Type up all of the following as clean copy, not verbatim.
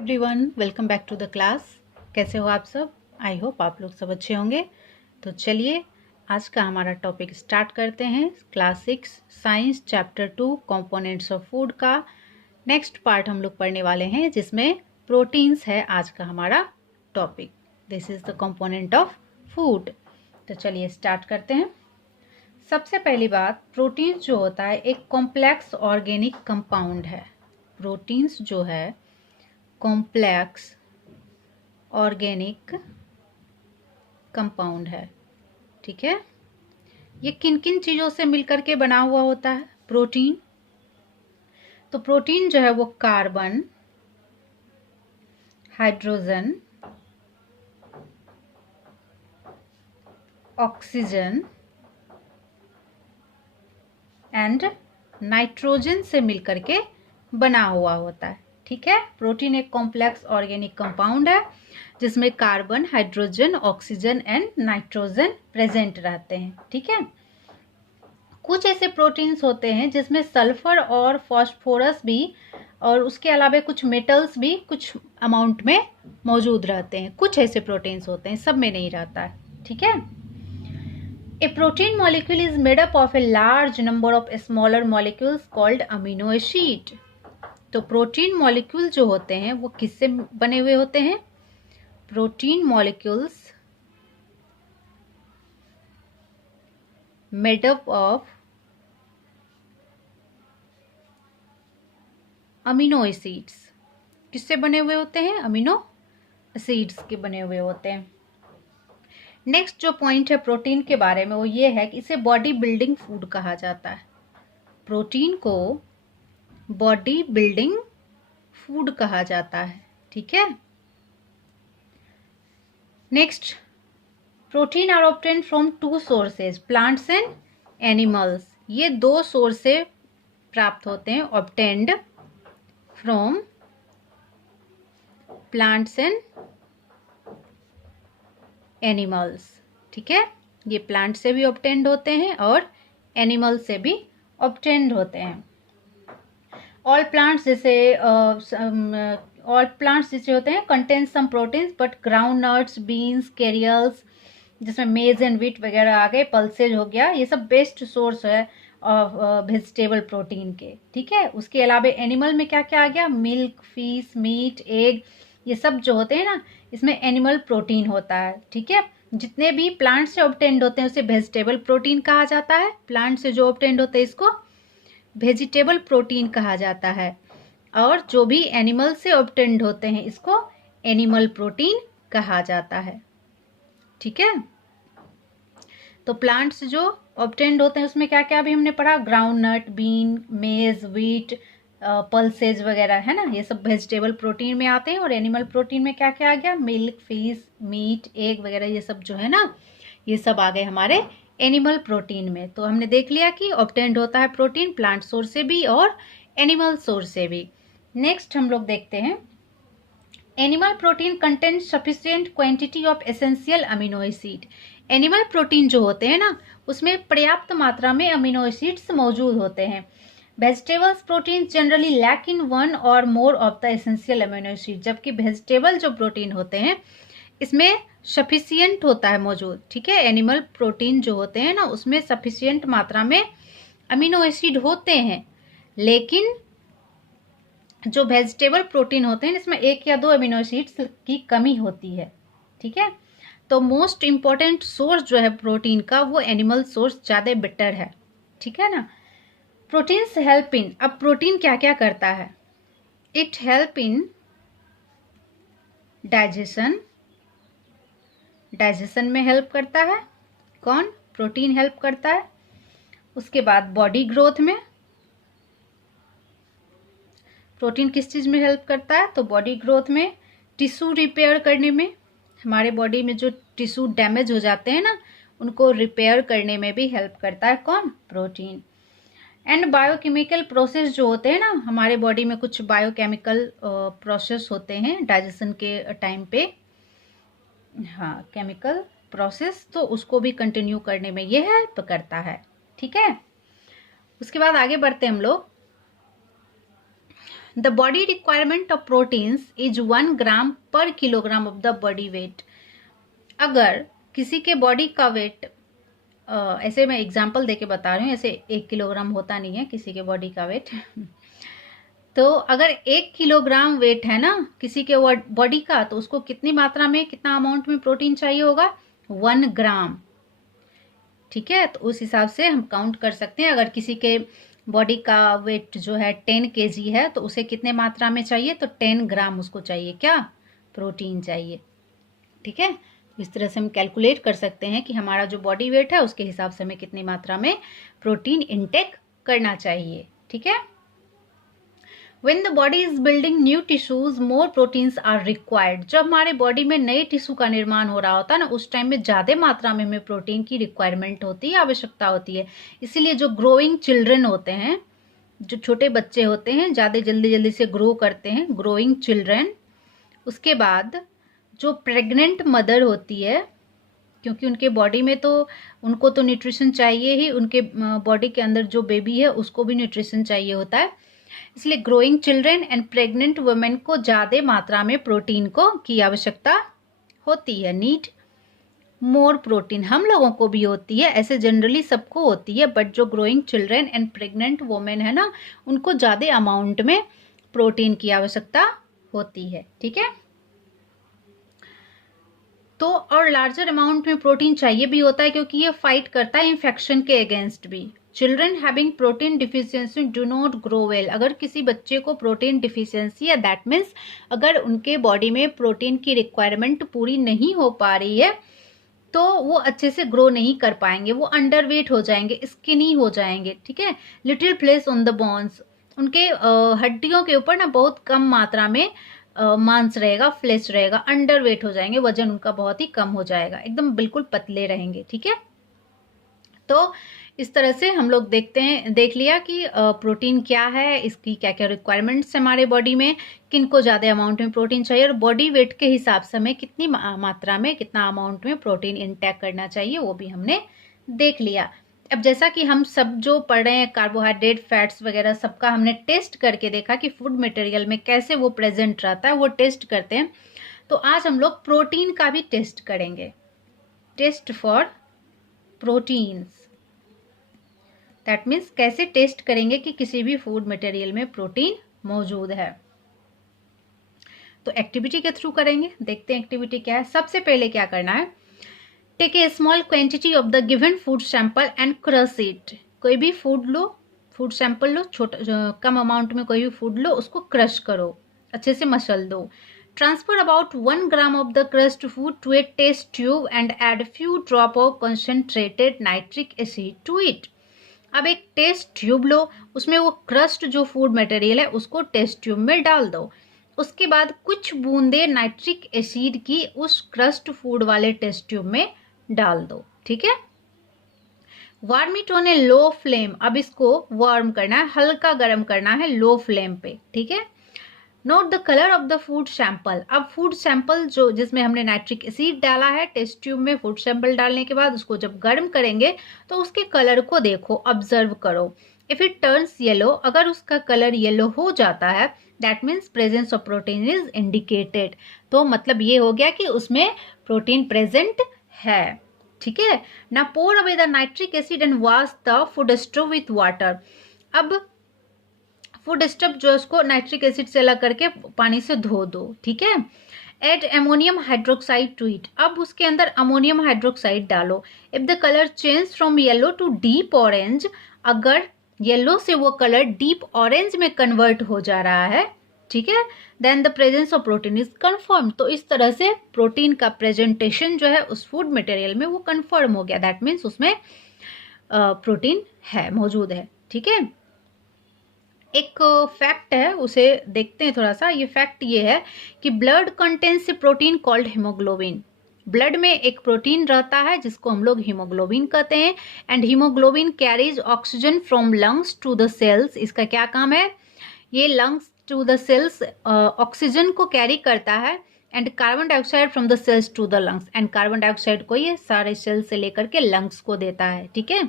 Everyone, welcome back to the class. कैसे हो आप सब? आई होप आप लोग सब अच्छे होंगे। तो चलिए आज का हमारा टॉपिक स्टार्ट करते हैं। Class 6 science chapter 2 components of food का नेक्स्ट पार्ट हम लोग पढ़ने वाले हैं, जिसमें प्रोटीन्स है आज का हमारा topic. This is the component of food. तो चलिए स्टार्ट करते हैं। सबसे पहली बात, प्रोटीन्स जो होता है एक कॉम्प्लेक्स ऑर्गेनिक कंपाउंड है। प्रोटीन्स जो है कॉम्प्लेक्स ऑर्गेनिक कंपाउंड है। ठीक है, ये किन किन चीज़ों से मिलकर के बना हुआ होता है प्रोटीन? तो प्रोटीन जो है वो carbon, hydrogen, oxygen and nitrogen से मिलकर के बना हुआ होता है। ठीक है, प्रोटीन एक कॉम्प्लेक्स ऑर्गेनिक कंपाउंड है जिसमें carbon, hydrogen, oxygen and nitrogen present रहते हैं। ठीक है, कुछ ऐसे प्रोटीन्स होते हैं जिसमें सल्फर और फास्फोरस भी और उसके अलावा कुछ मेटल्स भी कुछ अमाउंट में मौजूद रहते हैं। कुछ ऐसे प्रोटीन्स होते हैं, सब में नहीं रहता है। ठीक है, a protein molecule is made up of a large number of smaller molecules called amino acid. तो प्रोटीन मॉलिक्यूल जो होते हैं वो किससे बने हुए होते हैं? Protein molecules made up of amino acids. किससे बने हुए होते हैं? अमीनो एसिड्स के बने हुए होते हैं। नेक्स्ट जो पॉइंट है प्रोटीन के बारे में वो ये है कि इसे बॉडी बिल्डिंग फूड कहा जाता है। प्रोटीन को बॉडी बिल्डिंग फूड कहा जाता है। ठीक है, next, protein are obtained from 2 sources, plants and animals. ये 2 सोर्स से प्राप्त होते हैं। Obtained from plants and animals. ठीक है, ये प्लांट से भी ऑब्टेन्ड होते हैं और एनिमल से भी ऑब्टेन्ड होते हैं। ऑल प्लांट्स जैसे होते हैं contain some proteins, but ground nuts, beans, cereals जिसमें मेज एंड व्हीट वगैरह आ गए, पल्सेज हो गया, ये सब बेस्ट सोर्स है ऑफ वेजिटेबल प्रोटीन के। ठीक है, उसके अलावा एनिमल में क्या क्या आ गया? मिल्क, फिश, मीट, एग, ये सब जो होते हैं ना, इसमें एनिमल प्रोटीन होता है। ठीक है, जितने भी प्लांट से ऑब्टेन्ड होते हैं उसे वेजिटेबल प्रोटीन कहा जाता है। प्लांट से जो ऑब्टेन्ड होते हैं इसको वेजिटेबल प्रोटीन कहा जाता है, और जो भी एनिमल से ऑब्टेन्ड होते हैं इसको एनिमल प्रोटीन कहा जाता है। ठीक है, तो प्लांट्स जो ऑब्टेन्ड होते हैं उसमें क्या क्या अभी हमने पढ़ा? ग्राउंड नट, बीन, मेज, व्हीट, पल्सेज वगैरह, है ना, ये सब वेजिटेबल प्रोटीन में आते हैं। और एनिमल प्रोटीन में क्या क्या आ गया? मिल्क, फिश, मीट, एग वगैरह, ये सब जो है ना, ये सब आ गए हमारे एनिमल प्रोटीन में। तो हमने देख लिया कि ऑब्टेन्ड होता है प्रोटीन प्लांट सोर्स से भी और एनिमल सोर्स से भी। नेक्स्ट हम लोग देखते हैं, animal protein contain sufficient quantity of essential amino acid. Animal protein जो होते हैं ना, उसमें पर्याप्त मात्रा में अमीनो एसिड्स मौजूद होते हैं। वेजिटेबल्स प्रोटीन जनरली लैक इन 1 और more of the essential amino acid, जबकि वेजिटेबल जो प्रोटीन होते हैं इसमें सफिशिएंट होता है मौजूद। ठीक है, एनिमल प्रोटीन जो होते हैं ना उसमें सफिशिएंट मात्रा में अमीनो एसिड होते हैं, लेकिन जो वेजिटेबल प्रोटीन होते हैं इसमें 1 या 2 अमीनो एसिड्स की कमी होती है। ठीक है, तो मोस्ट इम्पॉर्टेंट सोर्स जो है प्रोटीन का वो एनिमल सोर्स ज़्यादा बेटर है। ठीक है ना, प्रोटीन्स हेल्प इन, अब प्रोटीन क्या क्या करता है? It help in digestion, digestion में हेल्प करता है। कौन? प्रोटीन हेल्प करता है। उसके बाद बॉडी ग्रोथ में प्रोटीन किस चीज़ में हेल्प करता है? तो बॉडी ग्रोथ में, टिश्यू रिपेयर करने में, हमारे बॉडी में जो टिश्यू डैमेज हो जाते हैं ना उनको रिपेयर करने में भी हेल्प करता है। कौन? प्रोटीन। एंड बायोकेमिकल प्रोसेस जो होते हैं ना, हमारे बॉडी में कुछ बायोकेमिकल प्रोसेस होते हैं डाइजेशन के टाइम पे, हाँ, केमिकल प्रोसेस, तो उसको भी कंटिन्यू करने में ये हेल्प करता है। ठीक है, उसके बाद आगे बढ़ते हैं हम लोग। The body requirement of proteins is 1 ग्राम पर kilogram of the body weight. अगर किसी के बॉडी का वेट, ऐसे मैं एग्जांपल देके बता रही हूँ, ऐसे 1 किलोग्राम होता नहीं है किसी के बॉडी का वेट तो अगर 1 किलोग्राम वेट है ना किसी के बॉडी का, तो उसको कितनी मात्रा में, कितना अमाउंट में प्रोटीन चाहिए होगा, 1 ग्राम। ठीक है, तो उस हिसाब से हम काउंट कर सकते हैं। अगर किसी के बॉडी का वेट जो है 10 kg है, तो उसे कितने मात्रा में चाहिए, तो 10 ग्राम उसको चाहिए, क्या, प्रोटीन चाहिए। ठीक है, इस तरह से हम कैलकुलेट कर सकते हैं कि हमारा जो बॉडी वेट है उसके हिसाब से हमें कितनी मात्रा में प्रोटीन इनटेक करना चाहिए। ठीक है, When the body is building new tissues, more proteins are required. जब हमारे बॉडी में नए टिश्यू का निर्माण हो रहा होता है ना, उस टाइम में ज़्यादा मात्रा में हमें प्रोटीन की रिक्वायरमेंट होती है, आवश्यकता होती है। इसीलिए जो ग्रोइंग चिल्ड्रन होते हैं, जो छोटे बच्चे होते हैं, ज़्यादा जल्दी जल्दी से ग्रो करते हैं, ग्रोइंग चिल्ड्रन। उसके बाद जो प्रेग्नेंट मदर होती है, क्योंकि उनके बॉडी में तो उनको तो न्यूट्रिशन चाहिए ही, उनके बॉडी के अंदर जो बेबी है उसको भी न्यूट्रिशन चाहिए होता है। इसलिए growing children and pregnant women को ज़्यादा मात्रा में प्रोटीन को की आवश्यकता होती है। नीड मोर प्रोटीन, हम लोगों को भी होती है, ऐसे जनरली सबको होती है, बट जो growing children and pregnant women है ना, उनको ज़्यादा अमाउंट में प्रोटीन की आवश्यकता होती है। ठीक है, तो और लार्जर अमाउंट में प्रोटीन चाहिए भी होता है, क्योंकि ये फाइट करता है इन्फेक्शन के अगेंस्ट भी। Children having protein deficiency do not grow well. अगर किसी बच्चे को प्रोटीन डिफिशियंसी है, दैट मीन्स अगर उनके बॉडी में प्रोटीन की रिक्वायरमेंट पूरी नहीं हो पा रही है, तो वो अच्छे से ग्रो नहीं कर पाएंगे, वो अंडरवेट हो जाएंगे, स्किनी हो जाएंगे। ठीक है, little flesh on the bones, उनके हड्डियों के ऊपर ना बहुत कम मात्रा में मांस रहेगा, फ्लेश रहेगा, अंडरवेट हो जाएंगे, वजन उनका बहुत ही कम हो जाएगा, एकदम बिल्कुल पतले रहेंगे। ठीक है, तो इस तरह से हम लोग देख लिया कि प्रोटीन क्या है, इसकी क्या क्या रिक्वायरमेंट्स हमारे बॉडी में, किनको ज़्यादा अमाउंट में प्रोटीन चाहिए, और बॉडी वेट के हिसाब से हमें कितनी मात्रा में, कितना अमाउंट में प्रोटीन इंटेक करना चाहिए, वो भी हमने देख लिया। अब जैसा कि हम सब जो पढ़ रहे हैं, कार्बोहाइड्रेट, फैट्स वगैरह, सबका हमने टेस्ट करके देखा कि फूड मटेरियल में कैसे वो प्रेजेंट रहता है, वो टेस्ट करते हैं। तो आज हम लोग प्रोटीन का भी टेस्ट करेंगे, test for proteins. That means कैसे टेस्ट करेंगे कि किसी भी फूड मटेरियल में प्रोटीन मौजूद है। तो एक्टिविटी के थ्रू करेंगे, देखते हैं एक्टिविटी क्या है। सबसे पहले क्या करना है, take a small quantity of the given food sample and crush it. कोई भी फूड लो, फूड सैंपल लो, छोटा कम अमाउंट में कोई भी फूड लो, उसको क्रश करो, अच्छे से मसल दो। Transfer about 1 gram of the crushed food to a test tube and add few drop of concentrated nitric acid to it. अब एक टेस्ट ट्यूब लो, उसमें वो क्रस्ट जो फूड मटेरियल है उसको टेस्ट ट्यूब में डाल दो। उसके बाद कुछ बूंदे नाइट्रिक एसिड की उस क्रस्ट फूड वाले टेस्ट ट्यूब में डाल दो। ठीक है, warm it on A low flame. अब इसको वार्म करना है, हल्का गर्म करना है, लो फ्लेम पे। ठीक है, note the colour of the food sample. अब फूड सैंपल जो जिसमें हमने नाइट्रिक एसिड डाला है, टेस्ट ट्यूब में फूड सैंपल डालने के बाद उसको जब गर्म करेंगे तो उसके कलर को देखो, ऑब्जर्व करो। इफ इट टर्न्स येलो, अगर उसका कलर येलो हो जाता है, that means presence of protein is indicated. तो मतलब ये हो गया कि उसमें प्रोटीन प्रेजेंट है। ठीक है, ना pour away the nitric acid and wash the food stove with water. अब फूड स्टफ जो उसको नाइट्रिक एसिड से अलग करके पानी से धो दो। ठीक है, add ammonium hydroxide to it. अब उसके अंदर अमोनियम हाइड्रोक्साइड डालो। If the colour change from yellow to deep orange, अगर येलो से वो कलर डीप ऑरेंज में कन्वर्ट हो जा रहा है, ठीक है, then the presence of protein is confirm. तो इस तरह से प्रोटीन का प्रेजेंटेशन जो है उस फूड मटेरियल में वो कन्फर्म हो गया, दैट मीन्स उसमें प्रोटीन है, मौजूद है। ठीक है, एक फैक्ट है, उसे देखते हैं थोड़ा सा। ये फैक्ट ये है कि ब्लड कंटेन्स ए प्रोटीन कॉल्ड हीमोग्लोबिन। ब्लड में एक प्रोटीन रहता है जिसको हम लोग हीमोग्लोबिन कहते हैं, and haemoglobin carries oxygen from lungs to the cells. इसका क्या काम है, ये lungs to the cells oxygen को कैरी करता है, and carbon dioxide from the cells to the lungs, and carbon dioxide को ये सारे सेल्स से लेकर के लंग्स को देता है। ठीक है,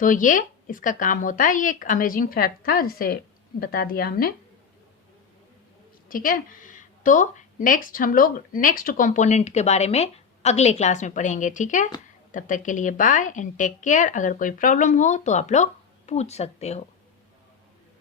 तो ये इसका काम होता है। ये एक अमेजिंग फैक्ट था जिसे बता दिया हमने। ठीक है, तो नेक्स्ट हम लोग नेक्स्ट कंपोनेंट के बारे में अगले क्लास में पढ़ेंगे। ठीक है, तब तक के लिए बाय एंड टेक केयर। अगर कोई प्रॉब्लम हो तो आप लोग पूछ सकते हो।